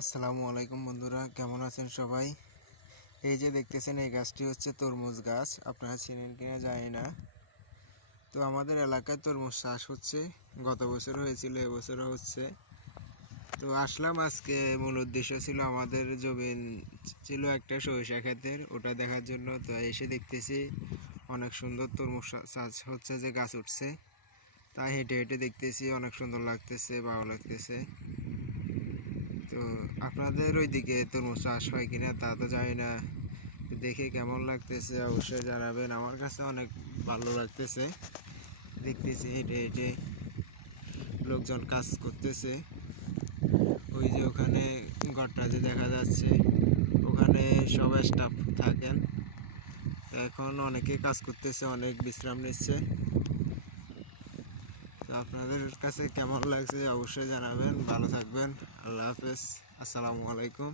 আসসালামু আলাইকুম বন্ধুরা, কেমন আছেন সবাই? এই যে দেখতেছেন, এই গাছটি হচ্ছে তরমুজ গাছ। আপনারা চিনেন কিনা জানি না। তো আমাদের এলাকায় তরমুজ চাষ হচ্ছে, গত বছর হয়েছিল, এবছরও হচ্ছে। তো আসলাম আজকে, মূল উদ্দেশ্য ছিল আমাদের জমিন ছিল একটা সরিষা ক্ষেতের, ওটা দেখার জন্য। তো এসে দেখতেছি অনেক সুন্দর তরমুজ চাষ হচ্ছে, যে গাছ উঠছে। তাই হেঁটে হেঁটে দেখতেছি, অনেক সুন্দর লাগতেছে, ভালো লাগতেছে। তো আপনাদের ওইদিকে তরমুজ চাষ হয় কিনা তা তো জানি না, দেখে কেমন লাগতেছে অবশ্যই জানাবেন। আমার কাছে অনেক ভালো লাগতেছে, দেখতেছি হেঁটে হেঁটে লোকজন কাজ করতেছে। ওই যে ওখানে ঘরটা যে দেখা যাচ্ছে, ওখানে সব স্টাফ থাকেন। এখন অনেকে কাজ করতেছে, অনেক বিশ্রাম নিচ্ছে। তো আপনাদের কাছে কেমন লাগছে অবশ্যই জানাবেন। ভালো থাকবেন। আল্লাহ হাফেজ। আসসালামু আলাইকুম।